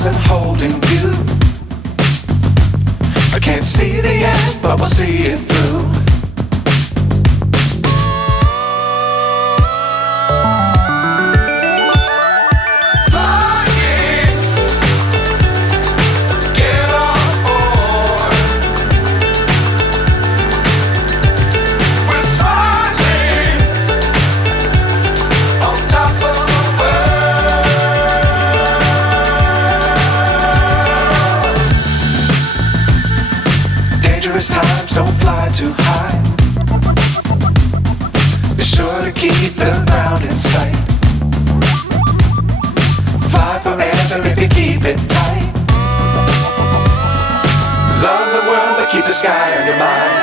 stars and holding you. I can't see the end, but we'll see it through. Times don't fly too high. Be sure to keep the ground in sight. Fly forever if you keep it tight. Love the world but keep the sky on your mind.